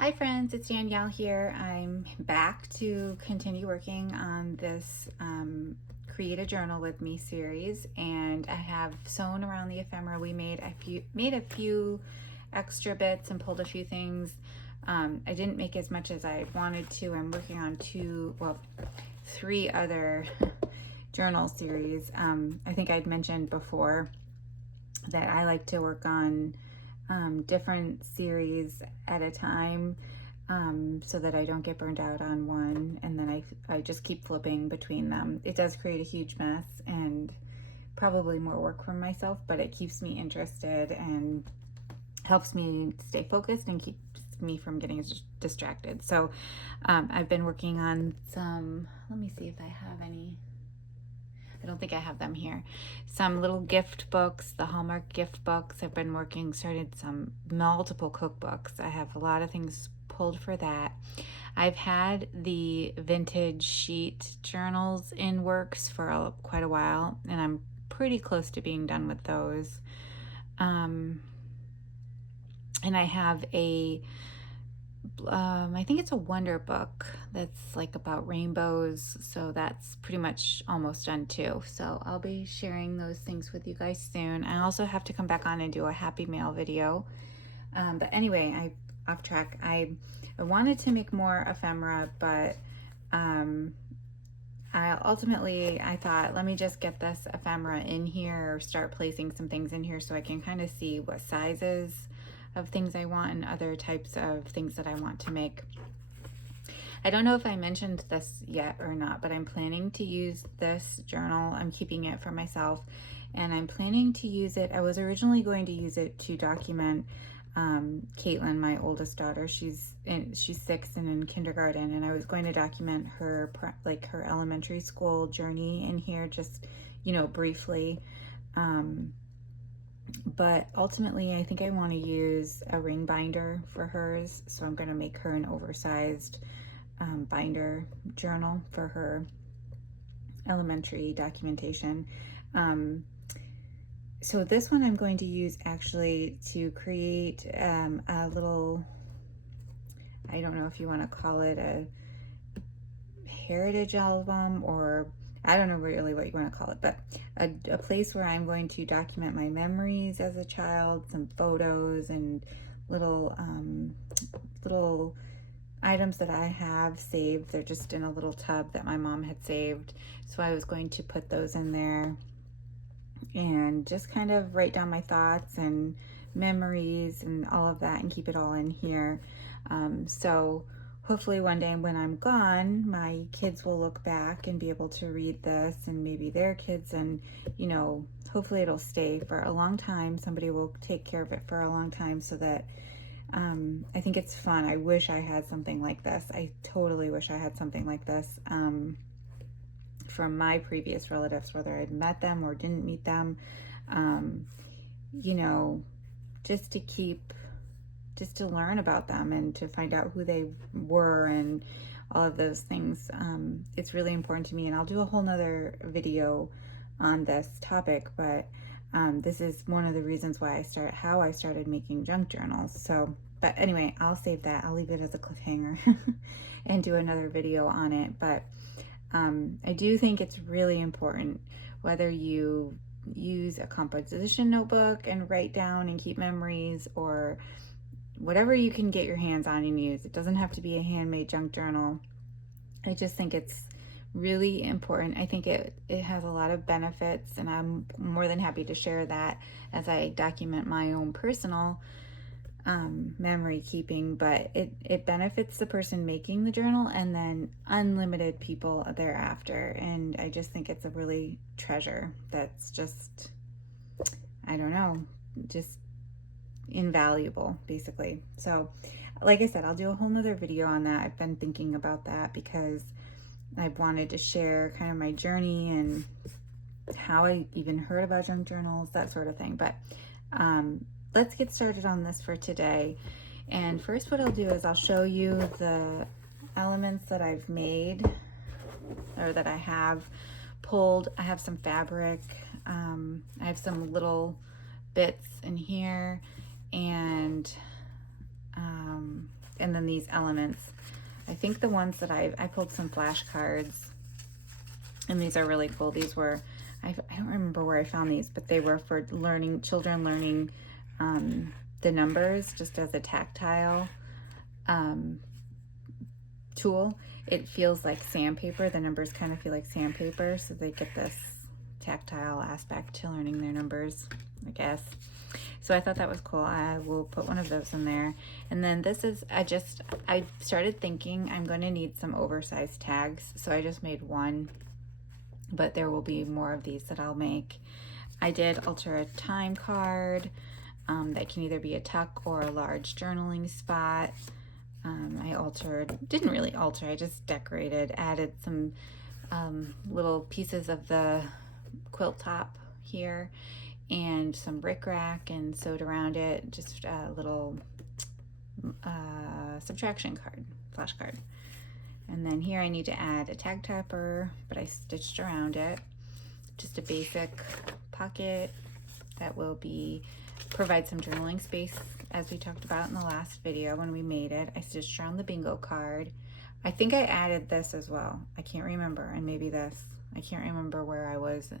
Hi friends, it's Danielle here. I'm back to continue working on this Create a Journal with Me series, and I have sewn around the ephemera. We made a few extra bits and pulled a few things. I didn't make as much as I wanted to. I'm working on three other journal series. I think I'd mentioned before that I like to work on different series at a time, so that I don't get burned out on one, and then I just keep flipping between them. It does create a huge mess and probably more work for myself, but it keeps me interested and helps me stay focused and keeps me from getting distracted. So I've been working on some, let me see if I have any. I don't think I have them here. Some little gift books, the Hallmark gift books. I've been started some multiple cookbooks. I have a lot of things pulled for that. I've had the vintage sheet journals in works for quite a while, and I'm pretty close to being done with those. And I have I think it's a wonder book that's like about rainbows, so that's pretty much almost done too. So I'll be sharing those things with you guys soon. I also have to come back on and do a happy mail video. But anyway, off track. I wanted to make more ephemera, but I thought, let me just get this ephemera in here, or start placing some things in here so I can kind of see what sizes of things I want and other types of things that I want to make. I don't know if I mentioned this yet or not, but I'm planning to use this journal. I'm keeping it for myself, and I'm planning to use it. I was originally going to use it to document Caitlin, my oldest daughter. She's 6 and in kindergarten, and I was going to document her her elementary school journey in here, just briefly. But ultimately, I think I want to use a ring binder for hers, so I'm going to make her an oversized binder journal for her elementary documentation. So this one I'm going to use actually to create a little, I don't know if you want to call it a heritage album, or I don't know really what you want to call it, but a place where I'm going to document my memories as a child, some photos and little items that I have saved. They're just in a little tub that my mom had saved. So I was going to put those in there and just kind of write down my thoughts and memories and all of that and keep it all in here. So hopefully one day when I'm gone, my kids will look back and be able to read this, and maybe their kids, and hopefully it'll stay for a long time. Somebody will take care of it for a long time, so that I think it's fun. I wish I had something like this. I totally wish I had something like this from my previous relatives, whether I'd met them or didn't meet them, just to learn about them and to find out who they were and all of those things. It's really important to me, and I'll do a whole nother video on this topic, but this is one of the reasons why I started making junk journals. So, but anyway, I'll save that. I'll leave it as a cliffhanger and do another video on it. But I do think it's really important, whether you use a composition notebook and write down and keep memories, or whatever you can get your hands on and use. It doesn't have to be a handmade junk journal. I just think it's really important. I think it has a lot of benefits, and I'm more than happy to share that as I document my own personal memory keeping. But it benefits the person making the journal, and then unlimited people thereafter. And I just think it's a really treasure that's just, I don't know, just invaluable, basically. So like I said, I'll do a whole nother video on that. I've been thinking about that because I've wanted to share kind of my journey and how I even heard about junk journals, that sort of thing. But let's get started on this for today. And first, what I'll do is I'll show you the elements that I've made, or that I have pulled. I have some fabric. I have some little bits in here, and and then these elements. I think the ones that I pulled some flashcards, and these are really cool. These were, I don't remember where I found these, but they were for children learning the numbers just as a tactile tool. It feels like sandpaper. The numbers kind of feel like sandpaper, so they get this tactile aspect to learning their numbers, I guess. So I thought that was cool. I will put one of those in there. And then this is, I started thinking I'm going to need some oversized tags, so I just made one, but there will be more of these that I'll make. I did alter a time card that can either be a tuck or a large journaling spot. Didn't really alter, I just decorated, added some little pieces of the quilt top here and some rickrack and sewed around it, just a little subtraction card, flashcard. And then here I need to add a tag topper, but I stitched around it. Just a basic pocket that will provide some journaling space, as we talked about in the last video when we made it. I stitched around the bingo card. I think I added this as well. I can't remember, and maybe this. I can't remember where I was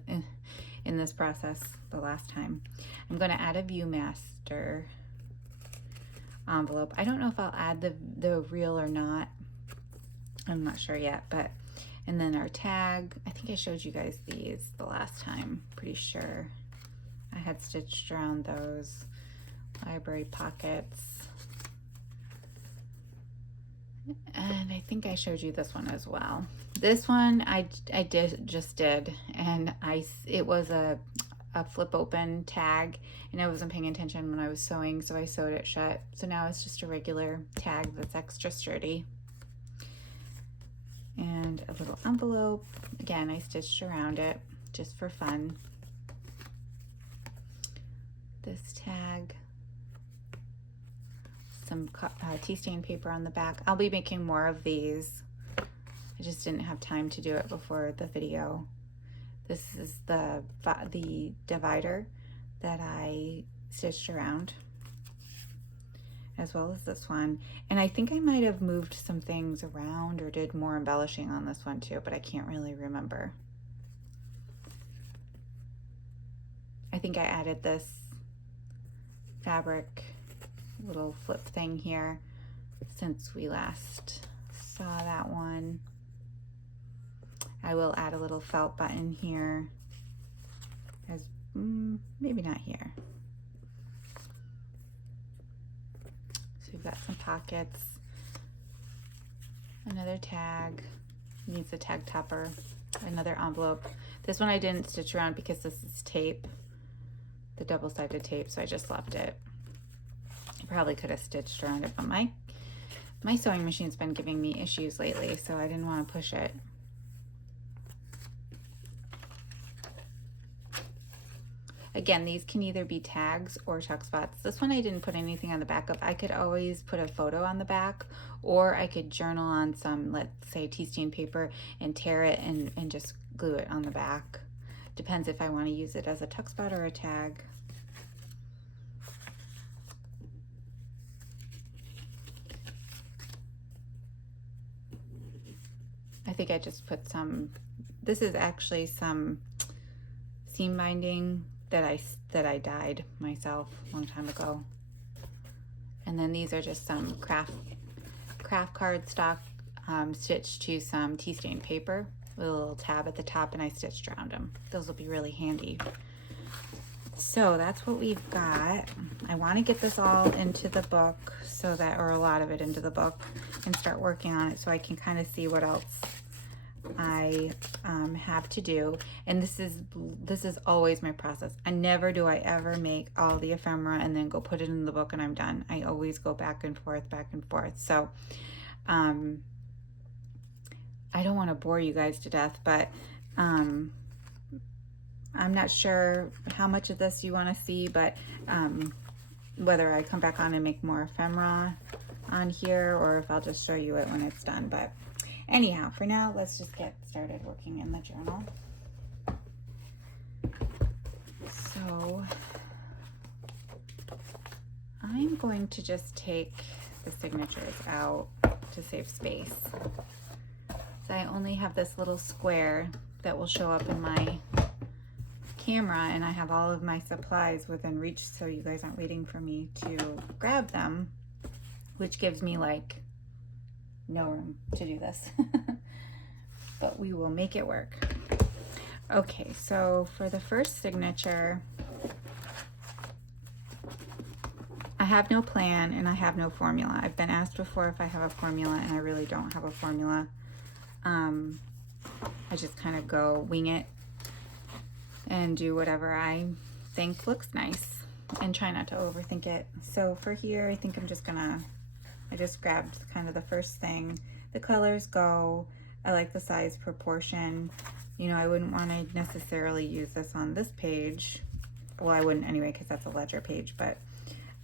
in this process the last time. I'm going to add a Viewmaster envelope. I don't know if I'll add the reel or not. I'm not sure yet, but, and then our tag. I think I showed you guys these the last time, pretty sure. I had stitched around those library pockets. And I think I showed you this one as well. This one I just did, and it was a flip open tag, and I wasn't paying attention when I was sewing, so I sewed it shut. So now it's just a regular tag that's extra sturdy. And a little envelope. Again, I stitched around it just for fun. This tag. Some tea stain paper on the back. I'll be making more of these. I just didn't have time to do it before the video. This is the divider that I stitched around, as well as this one. And I think I might have moved some things around or did more embellishing on this one too, but I can't really remember. I think I added this fabric little flip thing here since we last saw that one. I will add a little felt button here, as maybe not here. So we've got some pockets, another tag, needs a tag topper, another envelope. This one I didn't stitch around because this is tape, the double-sided tape, so I just left it. Probably could have stitched around it, but my sewing machine's been giving me issues lately, so I didn't want to push it. Again, these can either be tags or tuck spots. This one I didn't put anything on the back of. I could always put a photo on the back, or I could journal on some, let's say, tea stain paper and tear it and just glue it on the back. Depends if I want to use it as a tuck spot or a tag. I think I just put some, this is actually some seam binding that I dyed myself a long time ago. And then these are just some craft cardstock stitched to some tea stain paper with a little tab at the top, and I stitched around them. Those will be really handy. So that's what we've got. I want to get this all into the book, so that, or a lot of it into the book, and start working on it so I can kind of see what else I have to do. And this is always my process. Never do I ever make all the ephemera and then go put it in the book and I'm done. I always go back and forth. So I don't want to bore you guys to death, but I'm not sure how much of this you want to see, but whether I come back on and make more ephemera on here, or if I'll just show you it when it's done. But anyhow, for now, let's just get started working in the journal. So I'm going to just take the signatures out to save space. So I only have this little square that will show up in my camera, and I have all of my supplies within reach, so you guys aren't waiting for me to grab them, which gives me like no room to do this. But we will make it work. Okay, so for the first signature, I have no plan and I have no formula. I've been asked before if I have a formula, and I really don't have a formula. I just kind of go wing it and do whatever I think looks nice and try not to overthink it. So for here, I think I just grabbed kind of the first thing. The colors go, I like the size proportion. You know, I wouldn't want to necessarily use this on this page. Well, I wouldn't anyway, because that's a ledger page, but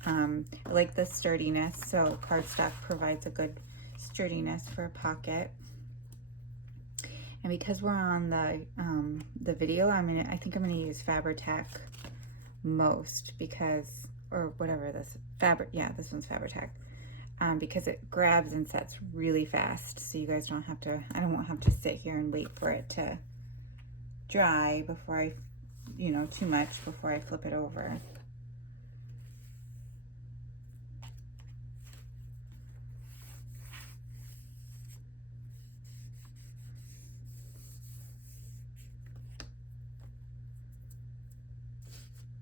I like the sturdiness. So cardstock provides a good sturdiness for a pocket. And because we're on the video, I think I'm gonna use Fabri-Tac most, because, or whatever this fabric, yeah, this one's Fabri-Tac, because it grabs and sets really fast. So you guys don't have to, I don't have to sit here and wait for it to dry before I, you know, too much before I flip it over.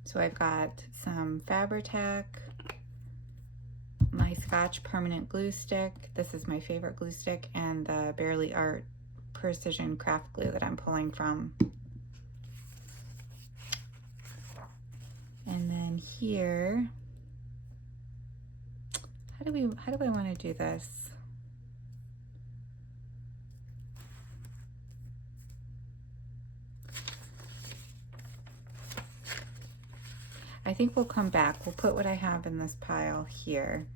So I've got some Fabri-Tac, my Scotch permanent glue stick. This is my favorite glue stick, and the Barely Art precision craft glue that I'm pulling from. And then here, how do I want to do this? I think we'll come back. We'll put what I have in this pile here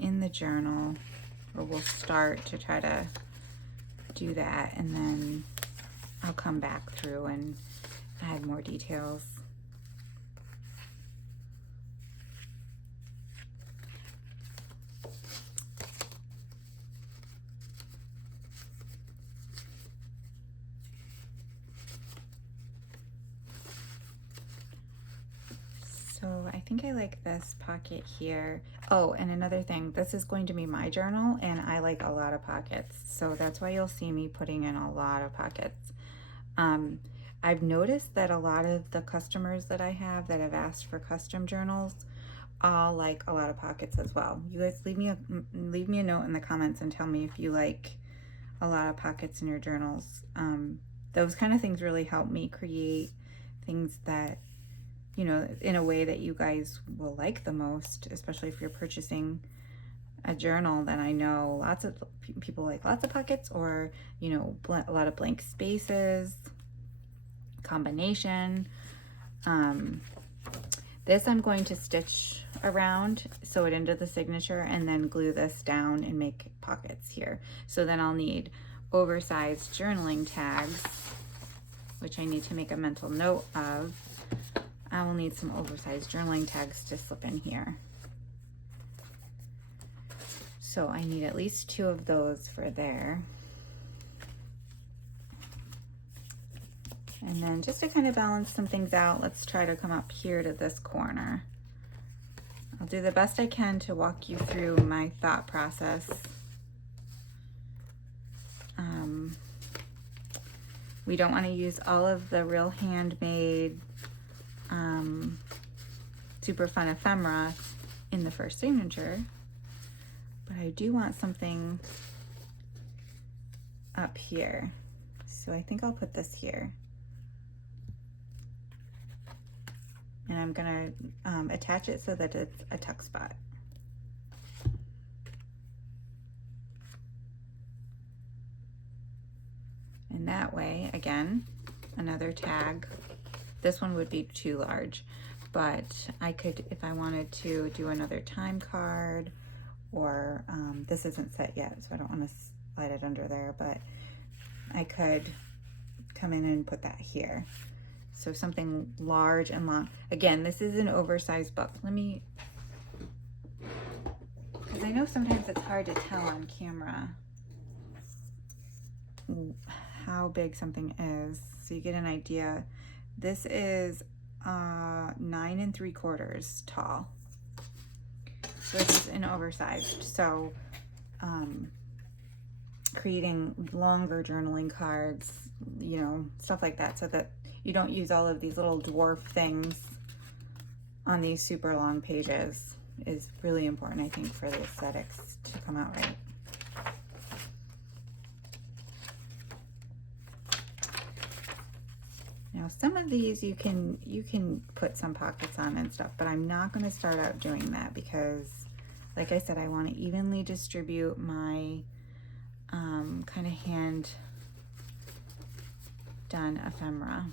in the journal, or we'll start to try to do that, and then I'll come back through and add more details. So I think I like this pocket here. Oh, and another thing, this is going to be my journal, and I like a lot of pockets. So that's why you'll see me putting in a lot of pockets. I've noticed that a lot of the customers that I have that have asked for custom journals all like a lot of pockets as well. You guys leave me a note in the comments and tell me if you like a lot of pockets in your journals. Those kind of things really help me create things that, you know, in a way that you guys will like the most, especially if you're purchasing a journal. Then I know lots of people like lots of pockets, or, you know, a lot of blank spaces, combination. This I'm going to stitch around, sew it into the signature, and then glue this down and make pockets here. So then I'll need oversized journaling tags, which I need to make a mental note of. I will need some oversized journaling tags to slip in here. So I need at least 2 of those for there. And then just to kind of balance some things out, let's try to come up here to this corner. I'll do the best I can to walk you through my thought process. We don't want to use all of the real handmade super fun ephemera in the first signature, but I do want something up here. So I think I'll put this here. And I'm gonna attach it so that it's a tuck spot. And that way, again, another tag. This one would be too large, but I could, if I wanted to, do another time card, or this isn't set yet, so I don't want to slide it under there, but I could come in and put that here. So something large and long. Again, this is an oversized book. Let me I know sometimes it's hard to tell on camera how big something is, so you get an idea. This is 9 3/4 tall. So this is an oversized. So creating longer journaling cards, you know, stuff like that, so that you don't use all of these little dwarf things on these super long pages is really important, I think, for the aesthetics to come out right. Now some of these you can put some pockets on and stuff, but I'm not going to start out doing that because, like I said, I want to evenly distribute my kind of hand done ephemera.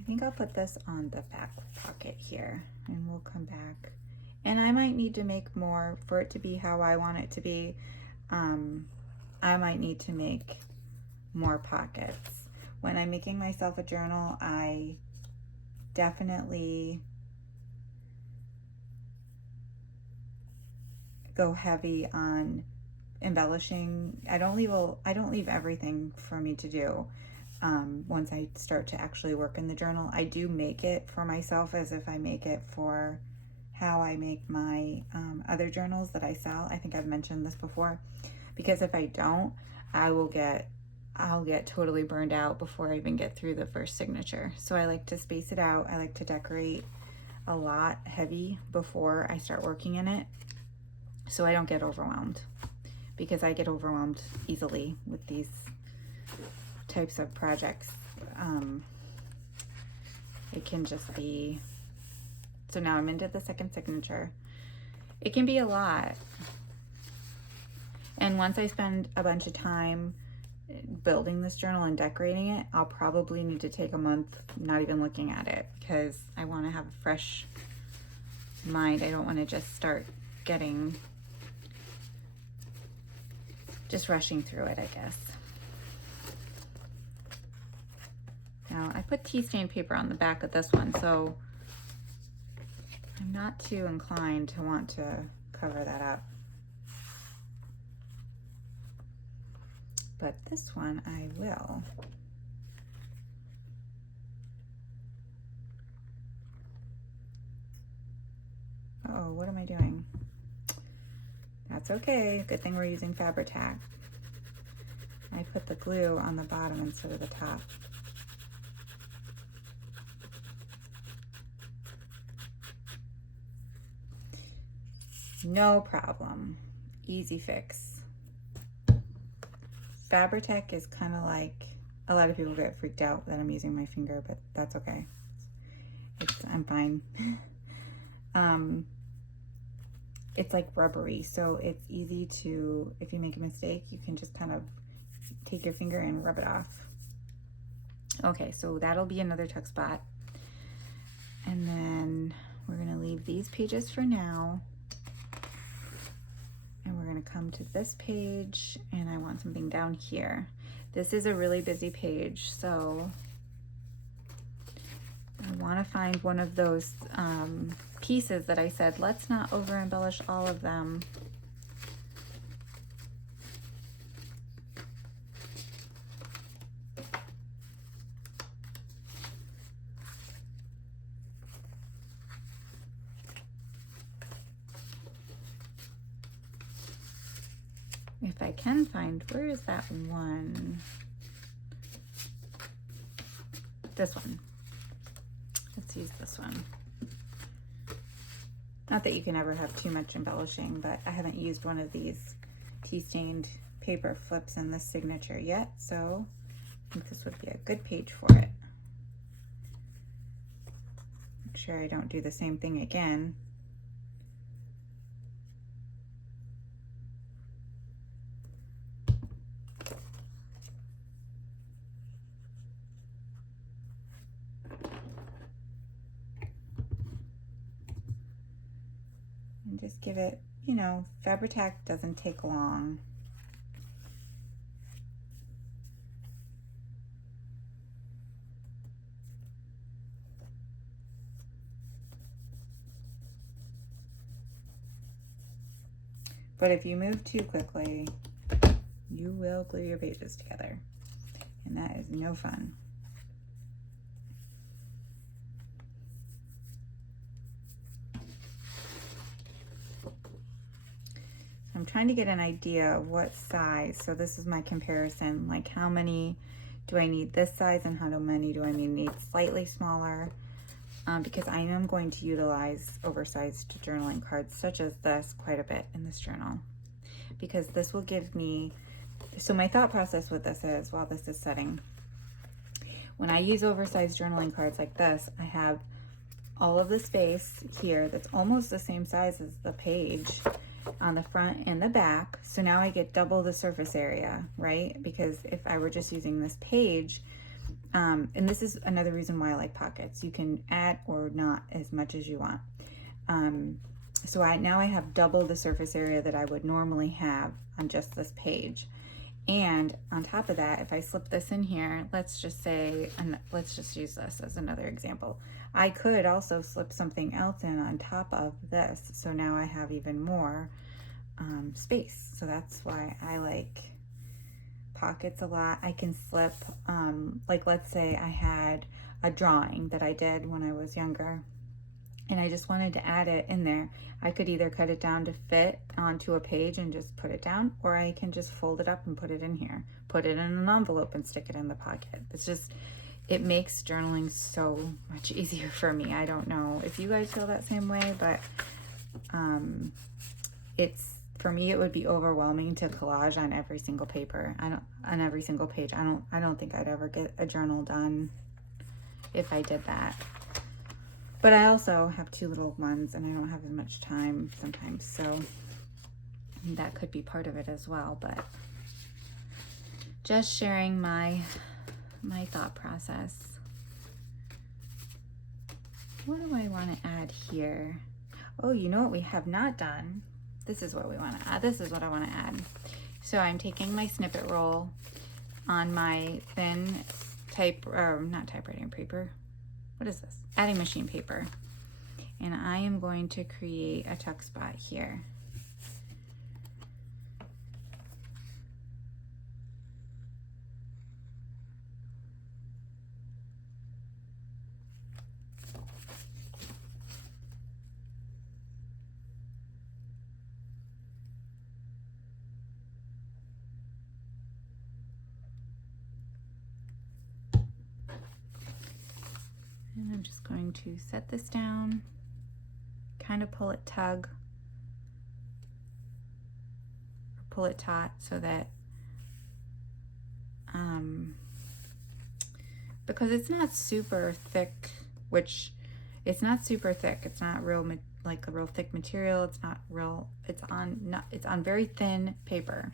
I think I'll put this on the back pocket here, and we'll come back. And I might need to make more for it to be how I want it to be. I might need to make more pockets. When I'm making myself a journal, I definitely go heavy on embellishing. I don't leave everything for me to do. Once I start to actually work in the journal, I do make it for myself as if I make it for how I make my other journals that I sell. I think I've mentioned this before, because if I don't, I'll get totally burned out before I even get through the first signature. So I like to space it out. I like to decorate a lot heavy before I start working in it, so I don't get overwhelmed, because I get overwhelmed easily with these types of projects. It can just be, so now I'm into the second signature. It can be a lot, and once I spend a bunch of time building this journal and decorating it, I'll probably need to take a month not even looking at it, because I want to have a fresh mind. I don't want to just start rushing through it, I guess. Now, I put tea stain paper on the back of this one, so I'm not too inclined to want to cover that up. But this one I will. Uh-oh, what am I doing? That's okay. Good thing we're using Fabri-Tac. I put the glue on the bottom instead of the top. No problem. Easy fix. Fabri-Tac is kind of like, a lot of people get freaked out that I'm using my finger, but that's okay. I'm fine. It's like rubbery, so it's easy to, if you make a mistake, you can just kind of take your finger and rub it off. Okay, so that'll be another tuck spot. And then we're gonna leave these pages for now. And we're gonna come to this page, and I want something down here. This is a really busy page, so I wanna find one of those pieces that I said, let's not over embellish all of them. If I can find, where is that one? This one. Let's use this one. Not that you can ever have too much embellishing, but I haven't used one of these tea stained paper flips in this signature yet, so I think this would be a good page for it. Make sure I don't do the same thing again. And just give it, you know, Fabri-Tac doesn't take long. But if you move too quickly, you will glue your pages together, and that is no fun. I'm trying to get an idea of what size. So this is my comparison, like how many do I need this size and how many do I need slightly smaller, because I am going to utilize oversized journaling cards such as this quite a bit in this journal, because this will give me, so my thought process with this is, while this is setting, when I use oversized journaling cards like this, I have all of the space here that's almost the same size as the page on the front and the back. So now I get double the surface area, right? Because if I were just using this page, and this is another reason why I like pockets. You can add or not as much as you want. So now I have double the surface area that I would normally have on just this page. And on top of that, if I slip this in here, let's just say, and let's just use this as another example. I could also slip something else in on top of this. So now I have even more space. So that's why I like pockets a lot. I can slip, like let's say I had a drawing that I did when I was younger and I just wanted to add it in there. I could either cut it down to fit onto a page and just put it down, or I can just fold it up and put it in here, put it in an envelope and stick it in the pocket. It's just, it makes journaling so much easier for me. I don't know if you guys feel that same way, but it's, for me, it would be overwhelming to collage on every single paper. On every single page. I don't think I'd ever get a journal done if I did that. But I also have two little ones and I don't have as much time sometimes, so that could be part of it as well. But just sharing my thought process. What do I want to add here? Oh, you know what we have not done? This is what we want to add. This is what I want to add. So I'm taking my snippet roll on my thin not typewriting paper. What is this? Adding machine paper. And I am going to create a tuck spot here. And I'm just going to set this down, kind of pull it tug, or pull it taut, so that, because it's not super thick, which it's not super thick. It's not real, like a real thick material. It's not real, it's on very thin paper.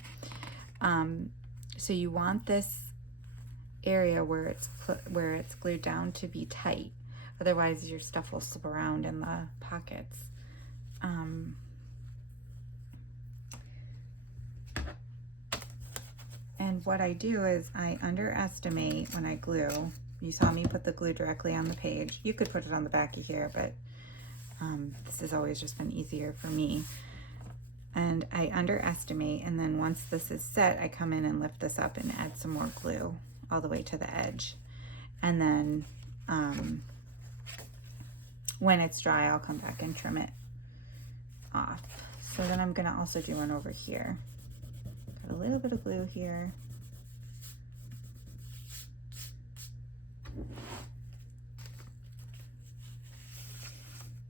So you want this area where it's glued down to be tight, otherwise your stuff will slip around in the pockets. And what I do is I underestimate when I glue. You saw me put the glue directly on the page. You could put it on the back of here, but this has always just been easier for me. And I underestimate, and then once this is set, I come in and lift this up and add some more glue all the way to the edge. And then when it's dry, I'll come back and trim it off. So then I'm gonna also do one over here. Got a little bit of glue here.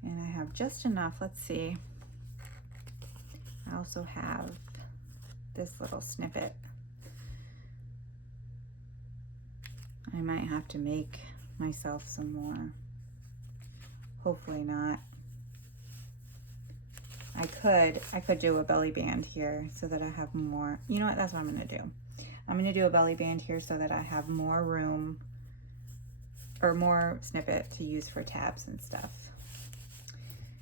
And I have just enough, let's see. I also have this little snippet. I might have to make myself some more. Hopefully not. I could do a belly band here so that I have more. You know what, that's what I'm gonna do. I'm gonna do a belly band here so that I have more room or more snippet to use for tabs and stuff.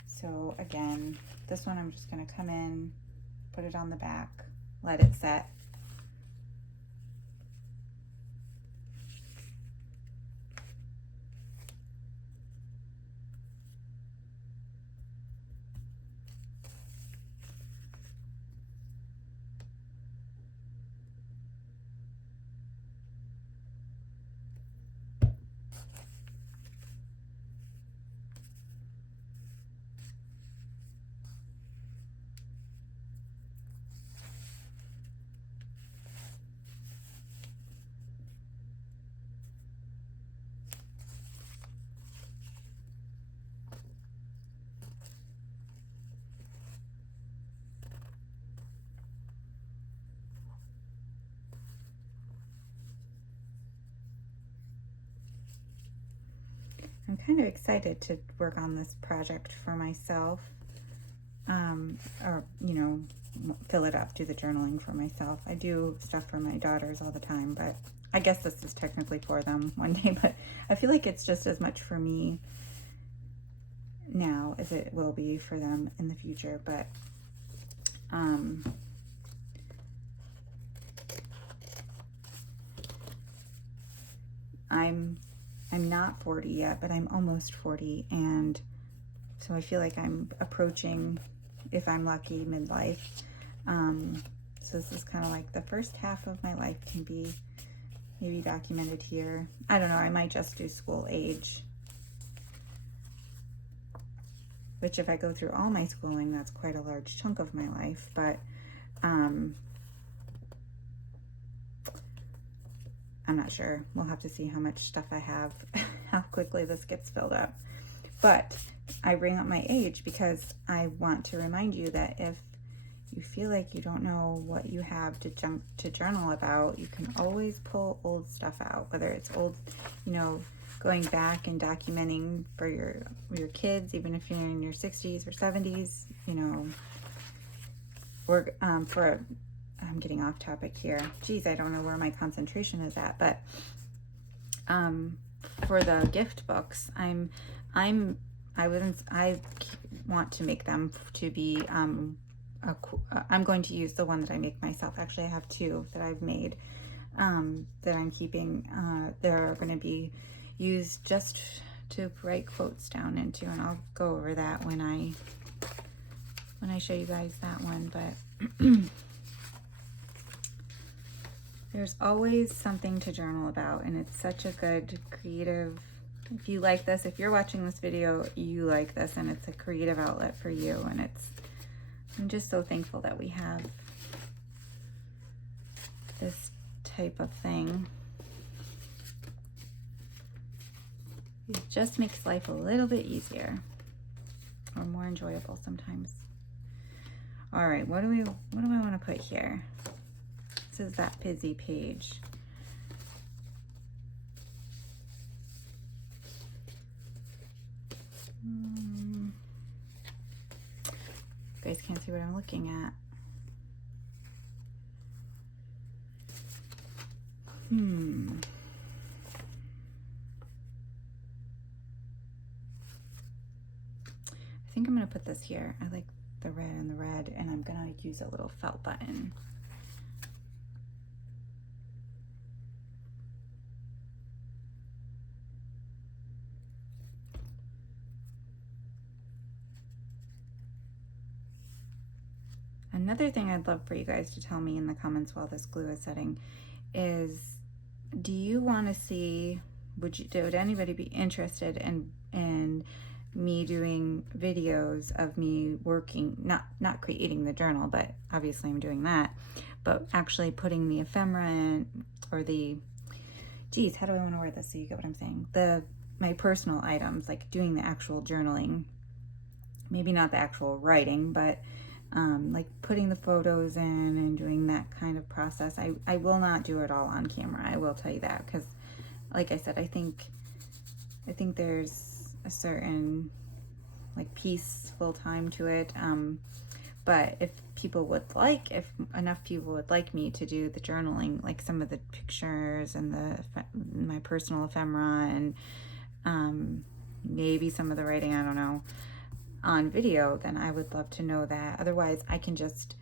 So again, this one I'm just going to come in, put it on the back, let it set. I'm kind of excited to work on this project for myself, or, you know, fill it up, do the journaling for myself. I do stuff for my daughters all the time, but I guess this is technically for them one day, but I feel like it's just as much for me now as it will be for them in the future. But I'm not 40 yet, but I'm almost 40, and so I feel like I'm approaching, if I'm lucky, midlife. So this is kind of like the first half of my life can be maybe documented here. I don't know, I might just do school age, which if I go through all my schooling, that's quite a large chunk of my life, but I'm not sure. We'll have to see how much stuff I have, how quickly this gets filled up. But I bring up my age because I want to remind you that if you feel like you don't know what you have to journal about, you can always pull old stuff out, whether it's old, you know, going back and documenting for your kids, even if you're in your 60s or 70s, you know, or I'm getting off topic here. Geez, I don't know where my concentration is at, but for the gift books, I want to make them to be I'm going to use the one that I make myself. Actually, I have two that I've made that I'm keeping. They're going to be used just to write quotes down into, and I'll go over that when I show you guys that one. But there's always something to journal about, and it's such a good creative, if you like this, if you're watching this video, you like this, and it's a creative outlet for you, and I'm just so thankful that we have this type of thing. It just makes life a little bit easier, or more enjoyable sometimes. All right, what do I want to put here? This is that busy page. You guys can't see what I'm looking at. I think I'm going to put this here. I like the red and the red, and I'm going to use a little felt button. Another thing I'd love for you guys to tell me in the comments while this glue is setting is, do you want to see, would anybody be interested in me doing videos of me working, not creating the journal, but obviously I'm doing that, but actually putting the ephemera in, or the, geez, how do I want to word this so you get what I'm saying? My personal items, like doing the actual journaling, maybe not the actual writing, but like putting the photos in and doing that kind of process. I will not do it all on camera. I will tell you that, because like I said, I think there's a certain like peaceful time to it. But if enough people would like me to do the journaling, like some of the pictures and my personal ephemera and maybe some of the writing, I don't know. on video, then I would love to know that. Otherwise, I can just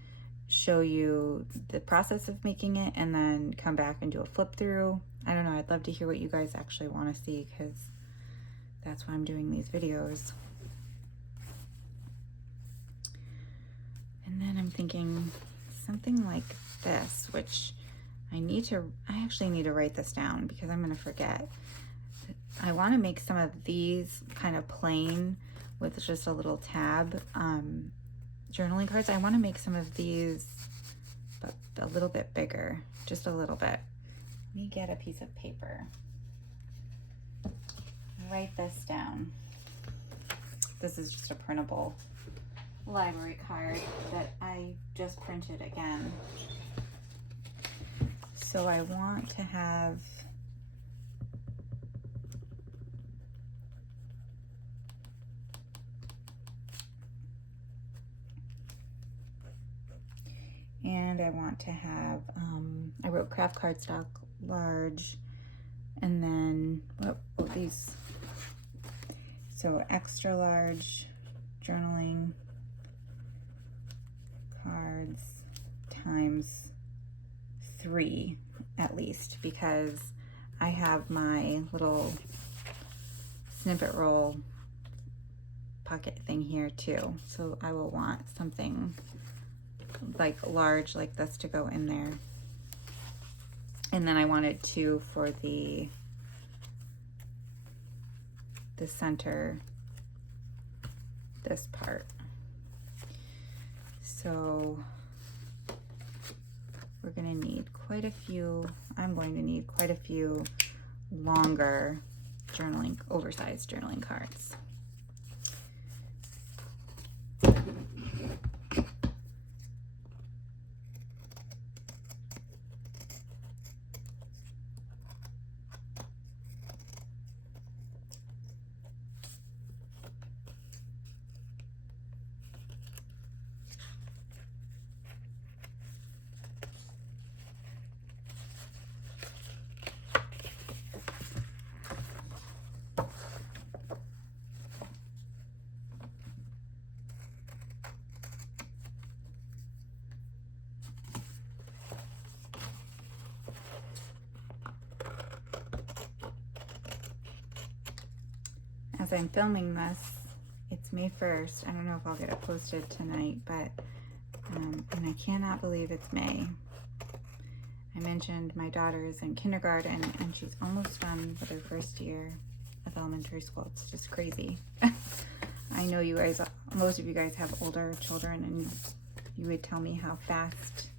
show you the process of making it and then come back and do a flip through. I don't know, I'd love to hear what you guys actually want to see, because that's why I'm doing these videos. And then I'm thinking something like this, which I actually need to write this down because I'm going to forget. I want to make some of these kind of plain with just a little tab journaling cards. I want to make some of these, but a little bit bigger, just a little bit. Let me get a piece of paper. Write this down. This is just a printable library card that I just printed again. So I want to have and I want to have I wrote craft cardstock large, and then what these, so extra large journaling cards times 3 at least, because I have my little snippet roll pocket thing here too, so I will want something like large like this to go in there. And then I wanted 2 for the center, this part. So we're going to need quite a few, I'm going to need quite a few longer journaling, oversized journaling cards. As I'm filming this, it's May 1st. I don't know if I'll get it posted tonight, but, and I cannot believe it's May. I mentioned my daughter is in kindergarten and she's almost done with her first year of elementary school. It's just crazy. I know you guys, most of you guys have older children, and you would tell me how fast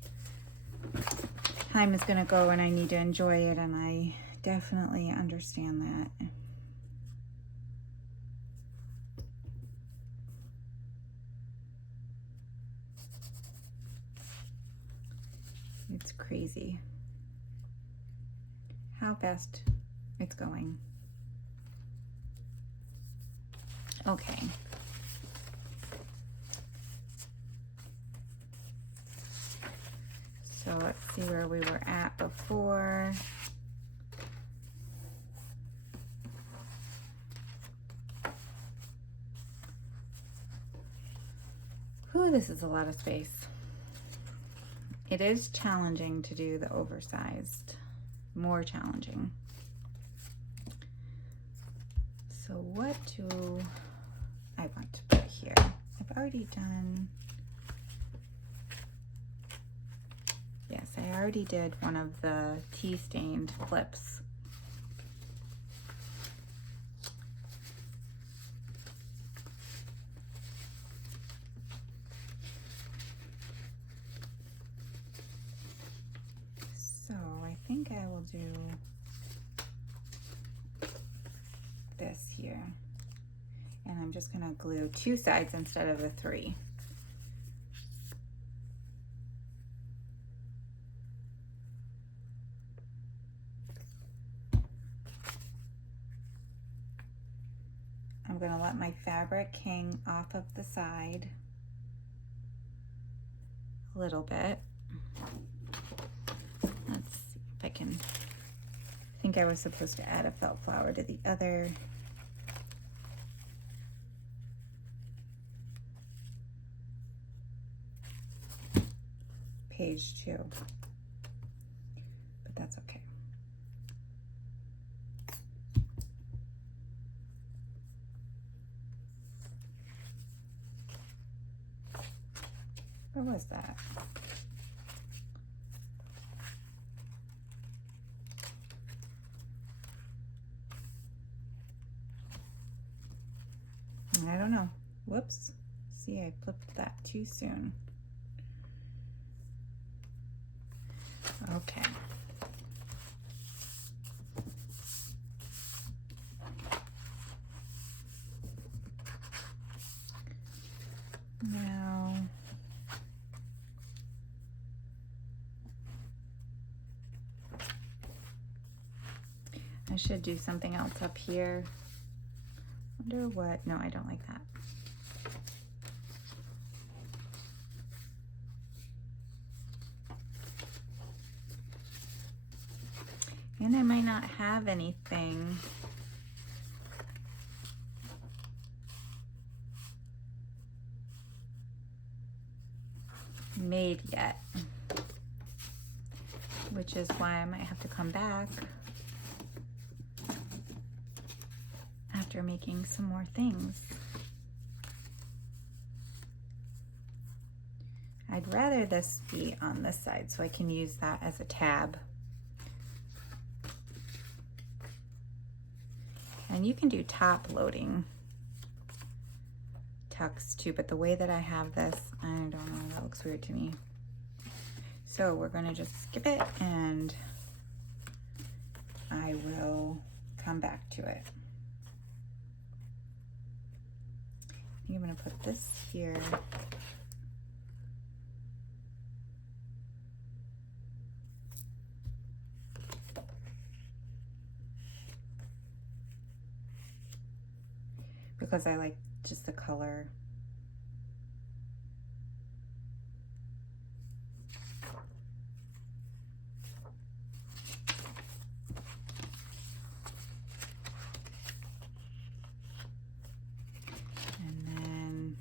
time is gonna go and I need to enjoy it, and I definitely understand that. It's crazy how fast it's going. Okay. So let's see where we were at before. Whew, this is a lot of space. It is challenging to do the oversized, more challenging. So what do I want to put here? I've already done, yes, I already did one of the tea stained flips. I think I will do this here, and I'm just going to glue 2 sides instead of the 3. I'm going to let my fabric hang off of the side a little bit. Let's see if I can, I think I was supposed to add a felt flower to the other. page too, but that's okay. Where was that? I don't know. Whoops. See, I flipped that too soon. Okay. Now, I should do something else up here. Wonder what? No, I don't like that. And I might not have anything made yet, which is why I might have to come back after making some more things. I'd rather this be on this side so I can use that as a tab. And you can do top loading tucks too, but the way that I have this, I don't know, that looks weird to me. So we're gonna just skip it and I will come back to it. I think I'm gonna put this here. Because I like just the color. And then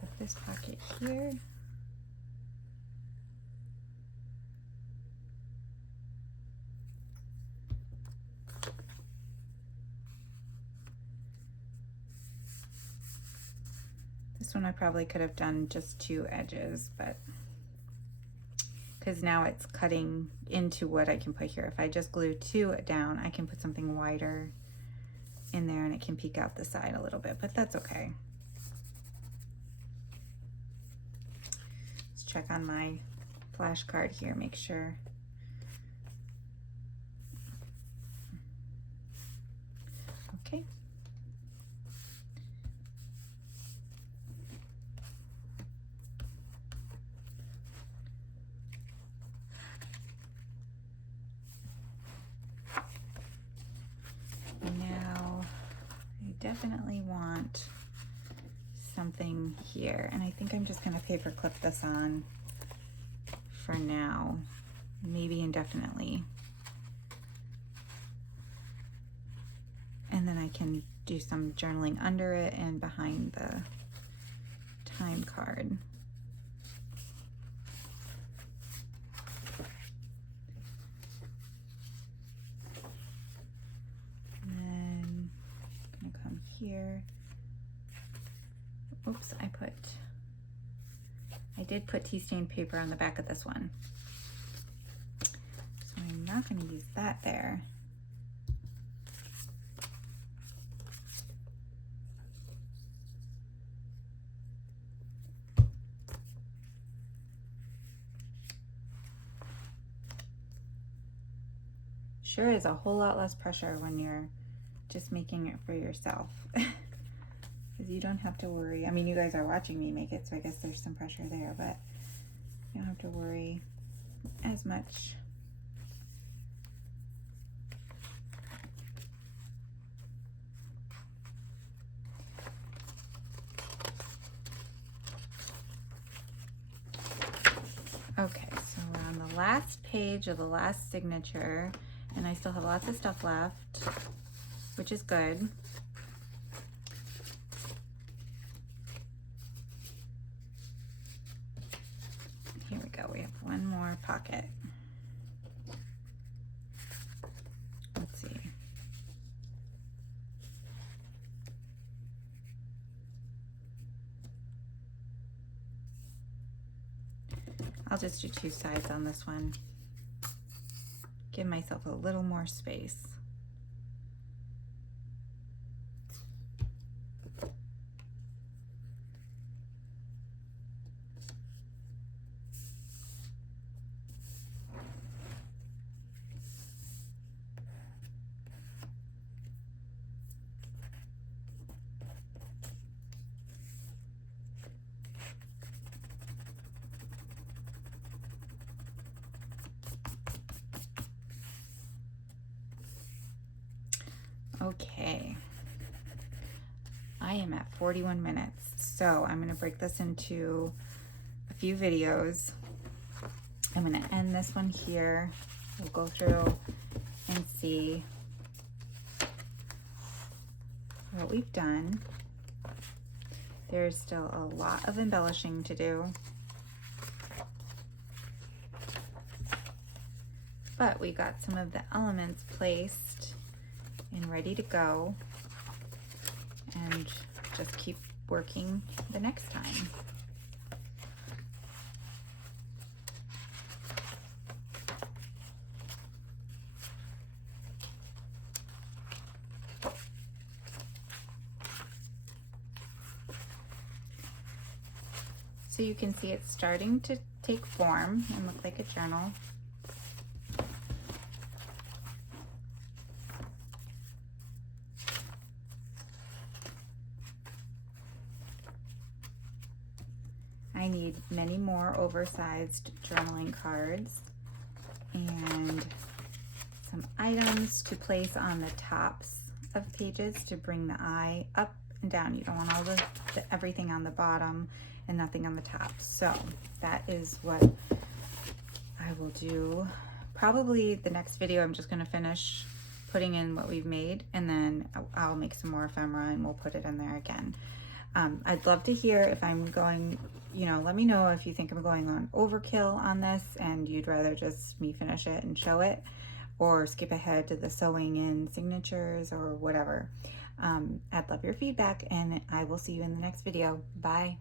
put this pocket here. This one I probably could have done just 2 edges, but because now it's cutting into what I can put here. If I just glue 2 down, I can put something wider in there and it can peek out the side a little bit, but that's okay. Let's check on my flashcard here, make sure. Okay. Now, I definitely want something here, and I think I'm just gonna paper clip this on for now, maybe indefinitely. And then I can do some journaling under it and behind the time card. And then I'm gonna come here. Oops, I did put tea stained paper on the back of this one. So I'm not gonna use that there. Sure is a whole lot less pressure when you're just making it for yourself. Because you don't have to worry. I mean, you guys are watching me make it, so I guess there's some pressure there, but you don't have to worry as much. Okay, so we're on the last page of the last signature, And I still have lots of stuff left, which is good. Here we go, we have one more pocket. Let's see. I'll just do 2 sides on this one. Give myself a little more space. Okay, I am at 41 minutes, so I'm going to break this into a few videos. I'm going to end this one here. We'll go through and see what we've done. There's still a lot of embellishing to do, but we got some of the elements placed and ready to go, and just keep working the next time. So you can see it's starting to take form and look like a journal. I need many more oversized journaling cards and some items to place on the tops of pages to bring the eye up and down. You don't want all the everything on the bottom and nothing on the top. So that is what I will do. Probably the next video I'm just going to finish putting in what we've made, and then I'll make some more ephemera and we'll put it in there again. I'd love to hear if I'm going, let me know if you think I'm going on overkill on this and you'd rather just me finish it and show it, or skip ahead to the sewing in signatures or whatever. I'd love your feedback, and I will see you in the next video. Bye.